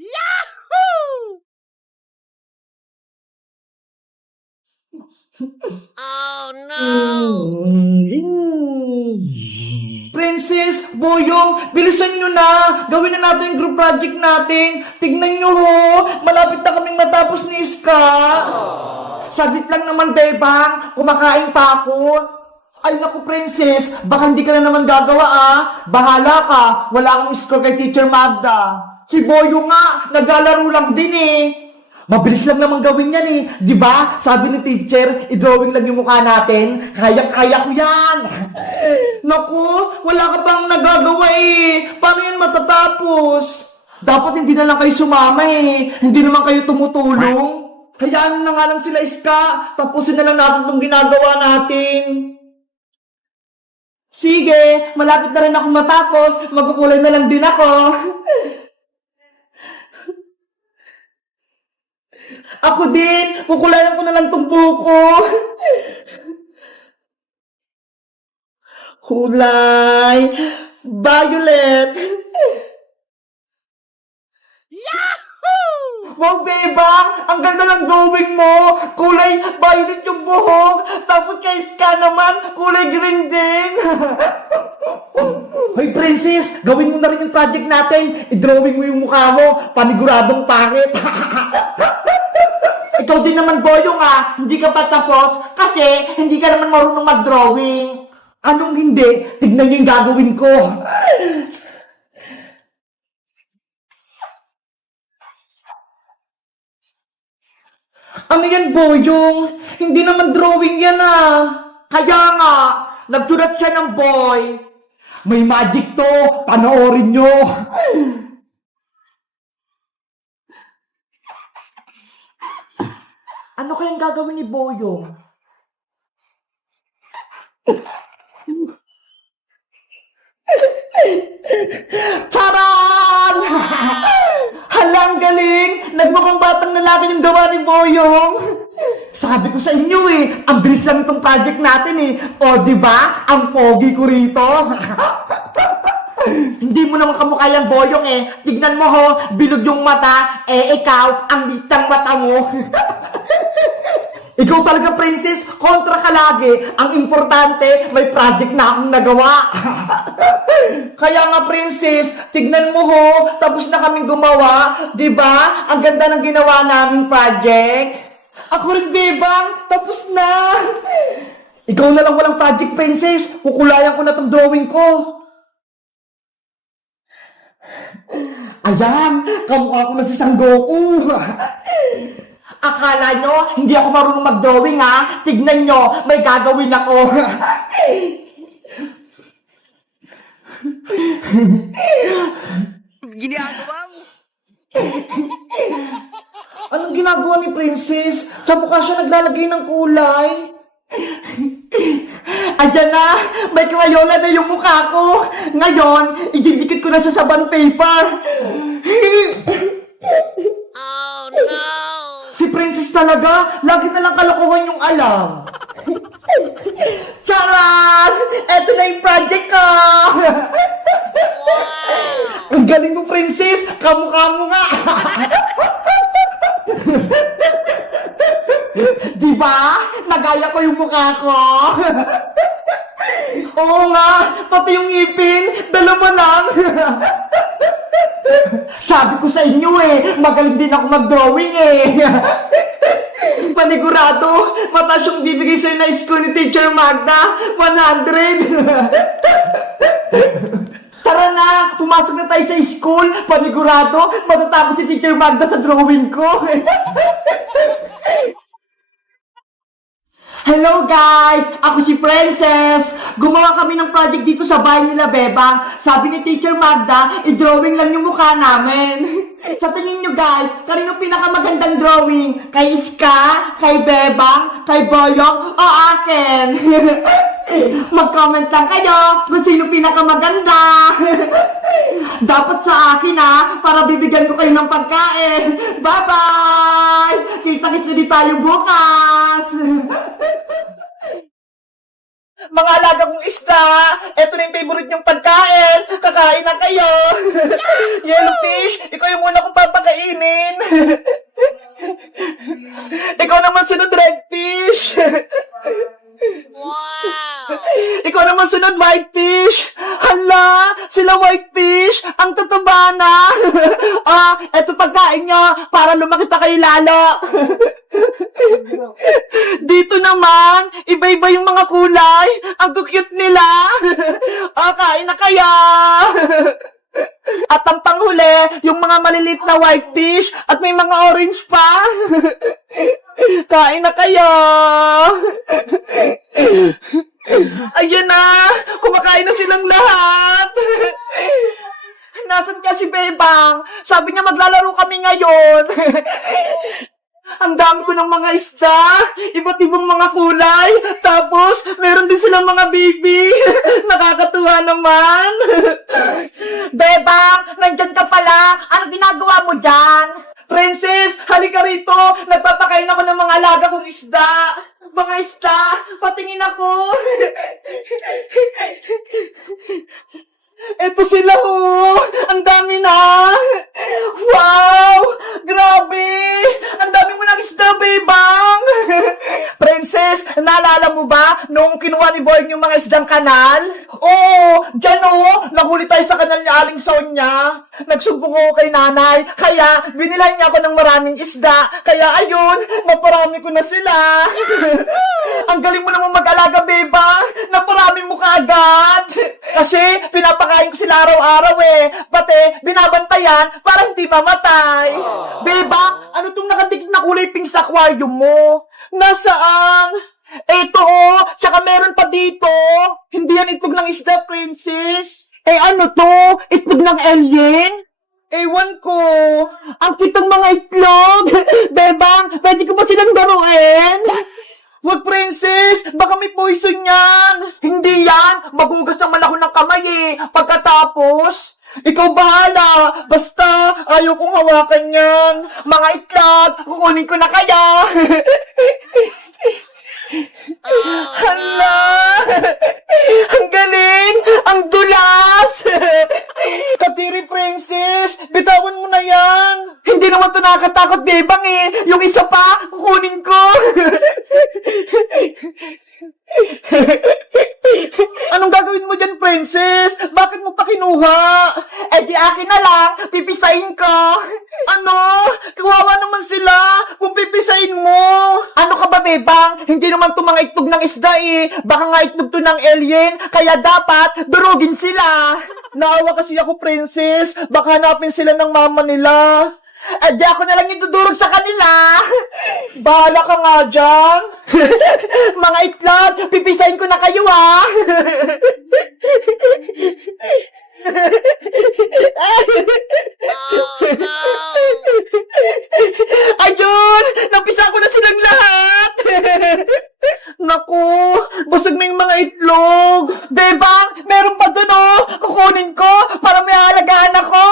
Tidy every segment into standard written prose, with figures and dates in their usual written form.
Yahoo! Oh no! Princess, Boyong, bilisan nyo na! Gawin na natin yung group project natin! Tignan nyo ho! Malapit na kaming matapos ni Iska! Saglit lang naman, Bebang! Kumakain pa ako! Ay naku, Princess! Baka hindi ka na naman gagawa ah! Bahala ka! Wala kang score kay Teacher Magda! Si Boyong nga! Naglalaro lang din eh! Mabilis lang naman gawin yan eh. Di ba? Sabi ni teacher, i-drawing lang yung mukha natin. Kaya-kaya ko yan. Naku, wala ka pang nagagawa eh. Paano yan matatapos? Dapat hindi na lang kayo sumama eh. Hindi naman kayo tumutulong. Hayaan na nga lang sila, Iska. Tapusin na lang natin itong ginagawa natin. Sige, malapit na rin ako matapos. Magkukulay na lang din ako. Ako din! Kukulayan ko na lang tong buko! Kulay! Violet! Yahoo! Wow, Bebang! Ang ganda ng drawing mo! Kulay violet yung buhok! Tapos kay Iska naman, kulay green din! Hoy, Princess! Gawin mo na rin yung project natin! I-drawing mo yung mukha mo! Paniguradong pangit! Ikaw din naman, Boyong ah, hindi ka pa tapos kasi hindi ka naman marunong mag-drawing. Anong hindi? Tignan niyo yung gagawin ko. Ano yan, Boyong? Hindi naman drawing yan ah. Kaya nga, nagsulat siya ng boy. May magic to, panoorin nyo. Ano kayang gagawin ni Boyong? Charan! Halang galing! Nagmukhang batang lalaki yung gawa ni Boyong. Sabi ko sa inyo eh, ang bilis lang itong project natin eh. O diba, ang pogi ko rito. Hindi mo naman kamukha yung Boyong eh. Tignan mo ho, bilog yung mata. Eh ikaw, ang litang mata mo. Ikaw talaga, Princess, kontra ka lagi. Ang importante, may project na akong nagawa. Kaya nga, Princess, tignan mo ho, tapos na kaming gumawa. Diba? Ang ganda ng ginawa naming project. Ako rin, Bebang, tapos na. Ikaw na lang walang project, Princess. Kukulayan ko na tong drawing ko. Ayan, kamukha ko na si Sangoku. Akala nyo, hindi ako marunong mag-drawing ha? Tignan nyo, may gagawin ako. Ginagawa mo? Anong ginagawa ni Princess? Sa mukha siya naglalagay ng kulay. Ayan na, may crayola na yung mukha ko. Ngayon, ididikit ko na sa bond paper. Oh no! Si Princess talaga, lagi na lang kalokohan yung alam. Charan! Eto na yung project ko! Ang galing mo, Princess! Kamukha mo nga! Diba? Nagaya ko yung mukha ko! Oo nga! Pati yung ngipin! Dalawa lang! Sabi ko sa inyo eh, magaling din ako mag-drawing eh. Panigurado, mataas yung bibigay sa'yo na score ni Teacher Magda, 100. Tara na, pumasok na tayo sa school. Panigurado, matatapos si Teacher Magda sa drawing ko. Hello guys! Ako si Princess! Gumawa kami ng project dito sa bahay nila, Bebang. Sabi ni Teacher Magda, i-drawing lang yung mukha namin. Sa tingin nyo guys, kanino pinakamagandang drawing? Kay Iska? Kay Bebang? Kay Boyong? O akin? Mag-comment lang kayo kung sino pinakamaganda. Dapat sa akin ha, para bibigyan ko kayo ng pagkain. Bye-bye! Kita-kits ulit tayo bukas! Mga alaga kong isda, eto na yung favorite nyong pagkain. Kakain na kayo. Yellow fish, ikaw yung una kong papakain. kainin. Ikaw naman sunod, Redfish. Wow! Ikaw naman sunod, Whitefish. Hala, sila Whitefish, ang tataba na. Eto pagkain niya para lumaki pa kayo lalo. Dito naman, iba-iba yung mga kulay. Ang cute nila. Kain na kaya. At ang panghuli, yung mga maliliit na whitefish at may mga orange pa. Kain na kayo. Ayan na, kumakain na silang lahat. Nasaan ka si Bebang? Sabi niya maglalaro kami ngayon. Ang dami ko ng mga isda, iba't ibang mga kulay, tapos meron din silang mga baby. Nakakatuwa naman. Bebang, nandyan ka pala. Ano ginagawa mo dyan? Princess, halika rito. Nagpapakain ako ng mga alaga kong isda. Mga isda, patingin ako. Eto sila ang dami na. Wow, grabe. Ang dami mo ng isda, Bebang. Princess, naalala mo ba nung kinuha ni Boy yung mga isdang kanal? Oo, dyan nahuli tayo sa kanal ni Aling Sonia. Nagsumbong ako kay nanay, kaya binilan niya ako ng maraming isda. Kaya ayun, naparami ko na sila. Ang galing mo naman mag-alaga, Bebang. Naparami mo kaagad. Kasi pinapakain ko sila araw-araw Pati binabantayan para hindi mamatay. Bebang, ano tong nakatikit na kulay pink sa aquarium mo? Nasaan? Eto tsaka meron pa dito. Hindi yan itlog ng isda, Princess. Ano to? Itlog ng alien? Ewan ko. Ang kitang mga itlog. Bebang, pwede ko ba silang daruin? Wag, Princess! Baka may poison yan! Hindi yan! Magugas naman ako ng kamay Pagkatapos, ikaw bahala! Basta, ayaw kong hawakan yan! Mga itlog, kukunin ko na kaya! Hala! Ang galing! Ang dulas! Katiri, Princess! Bitawan mo na yan! Hindi naman ito nakakatakot, Bebang Yung isa pa, kukunin ko! Anong gagawin mo dyan, Princess? Bakit mo pa kinuha? Di akin na lang, pipisahin ko. Ano? Kawawa naman sila kung pipisahin mo. Ano ka ba, Bebang? Hindi naman to mga itlog ng isda Baka nga itlog to ng alien, kaya dapat durugin sila. Naawa kasi ako, Princess. Baka hanapin sila ng mama nila. Di ako na lang itudurog sa kanila. Bahala ka nga dyan. Mga itlog, pipisahin ko na kayo Oh no! Ayun! Napisa ko na silang lahat! Naku! Busog na yung mga itlog! Bebang! Meron pa dun Kukunin ko para may aalagaan ako!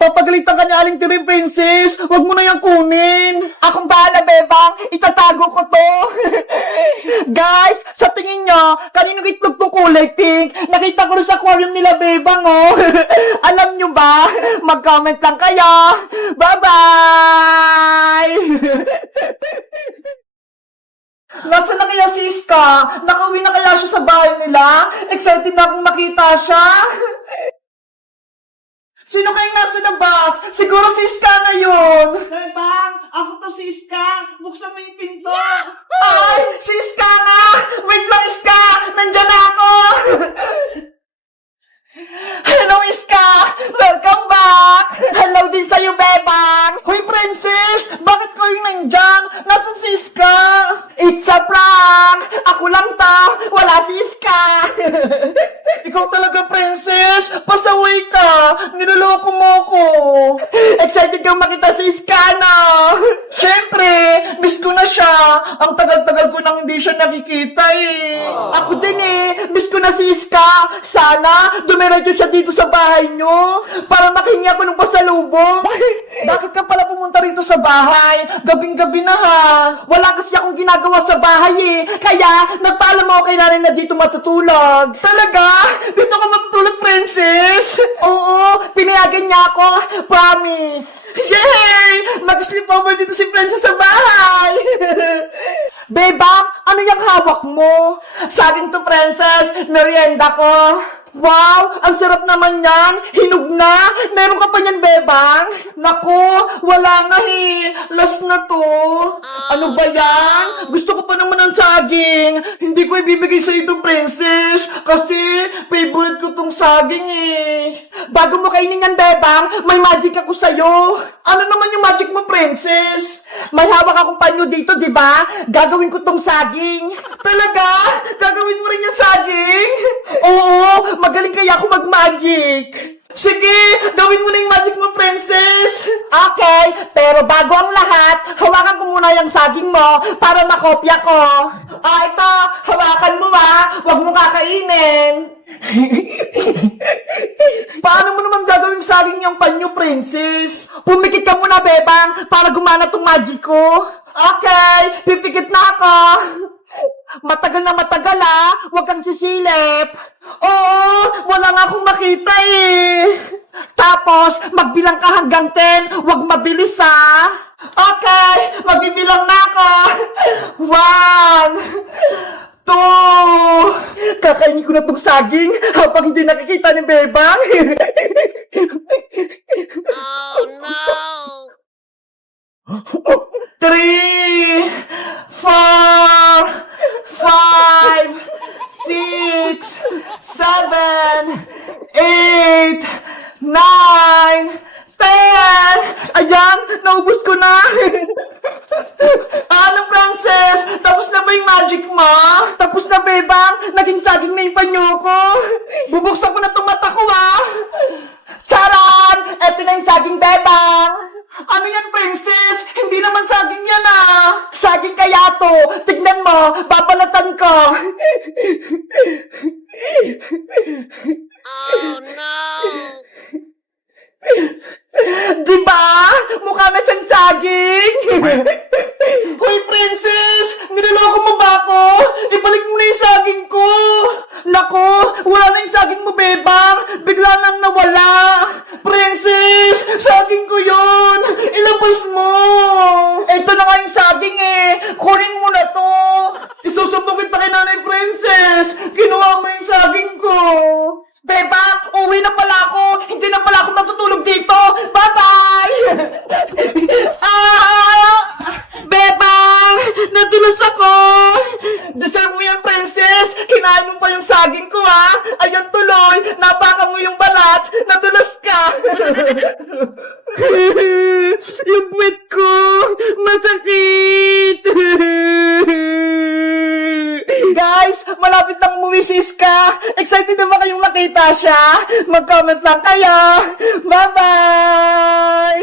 Papagalitan ka ni Aling Tiri, Princess. Huwag mo na yung kunin. Akong bahala, Bebang. Itatago ko to. Guys, sa tingin nyo, kaninong itlog tong kulay pink? Nakita ko rin sa aquarium nila, Bebang, Alam nyo ba? Mag-comment lang kayo. Bye-bye! Nasaan na kaya si Iska? Nakauwi na kaya siya sa bahay nila? Excited na akong makita siya. Sino kayong nasa labas? Siguro si Iska na yun. Bebang, ako to si Iska. Buksan mo yung pinto. Ay, si Iska nga! Wait lang, Iska! Nandyan na ako! Hello, Iska! Welcome back! Hello din sa'yo, Bebang! Hoy, Princess! Bakit ko yung nandyan? Nasaan si Iska? It's a prank! Ako lang to! Wala si Iska! Ikaw talaga, Princess! Pasaway ka! Niloloko mo ko! Excited kang makita si Iska, no? Siyempre! Miss ko na siya! Ang tagal-tagal ko nang hindi siya nakikita Ako din Miss ko na si Iska! Sana dumiretso siya dito sa bahay nyo para makingi ako ng pasalubong. Bakit ka pala pumunta rito sa bahay? Gabing-gabi na Wala kasi akong ginagawa sa bahay Kaya nagpaalam ako kay nanay na dito matutulog. Talaga? Dito ka matutulog, Princess? Oo papayagan niya ako. Promise. Yay! Mag-sleepover dito si Princess sa bahay. Bebang, ano yung hawak mo? Saging to, Princess. Merienda ko. Wow! Ang sarap naman yan! Hinog na! Meron ka pa niyan, Bebang? Naku! Wala nga eh! Last na to! Ano ba yan? Gusto ko pa naman ng saging! Hindi ko ibibigay sa itong Princess! Kasi favorite ko tong saging eh! Bago mo kainin yan, Bebang, may magic ako sa'yo! Ano naman yung magic mo, Princess? May hawak akong panyo dito, di ba? Gagawin ko tong saging! Talaga? Gagawin mo rin yung saging? Oo! Magaling kaya ako mag-magic. Sige, gawin mo na yung magic mo, Princess. Okay, pero bago ang lahat, hawakan ko muna yung saging mo para makopya ko. Ito, hawakan mo huwag mo kakainin. Paano mo naman gagawin saging yung panyo, Princess? Pumikit ka muna, Bebang, para gumana tong magic ko. Okay, pipikit na ako. Matagal na matagal huwag kang sisilip. Oo, wala nga akong makita eh. Tapos, magbilang ka hanggang 10, huwag mabilis Okay, magbibilang na ako. 1, 2, kakainin ko na itong saging habang hindi nakikita ni Bebang. Oh no! 3, 4, 5, 6, 7, 8, 9, 10! Ayan, naubos ko na! Ano, Princess? Tapos na ba yung magic mo? Tapos na, Bebang? Naging saging na yung panyo ko? Bubuksan ko na itong mata ko, Charan! Eto na yung saging, Bebang! Ano yan, Princess? Hindi naman saging yan, Saging kaya to. Tignan mo, babalatan ko. Oh no! Diba? Mukha na siyang saging. Hoy, Princess! Niloloko mo ba ako? Ibalik mo na yung saging ko. Nako, wala na yung saging mo, Bebang. Bigla nang nawala. Princess, saging ko yun. Ilabas mo. Ito na nga yung saging Kunin mo na to. Isusubok kita kay Nanay Princess. Ginawa mo yung saging ko. Bebang, uwi na pala ako. Hindi na pala ako matutulog dito. Bye-bye! Bebang! Natulos ako! Deserve mo yan, Princess! Kinain mo pa yung saging ko, Ayan tuloy! Napaka mo yung balat! Natulos ka! Yung puwet ko! Masakit! Guys, malapit nang umuwi si Iska. Excited na ba kayong makita siya? Mag-comment lang kayo. Bye-bye!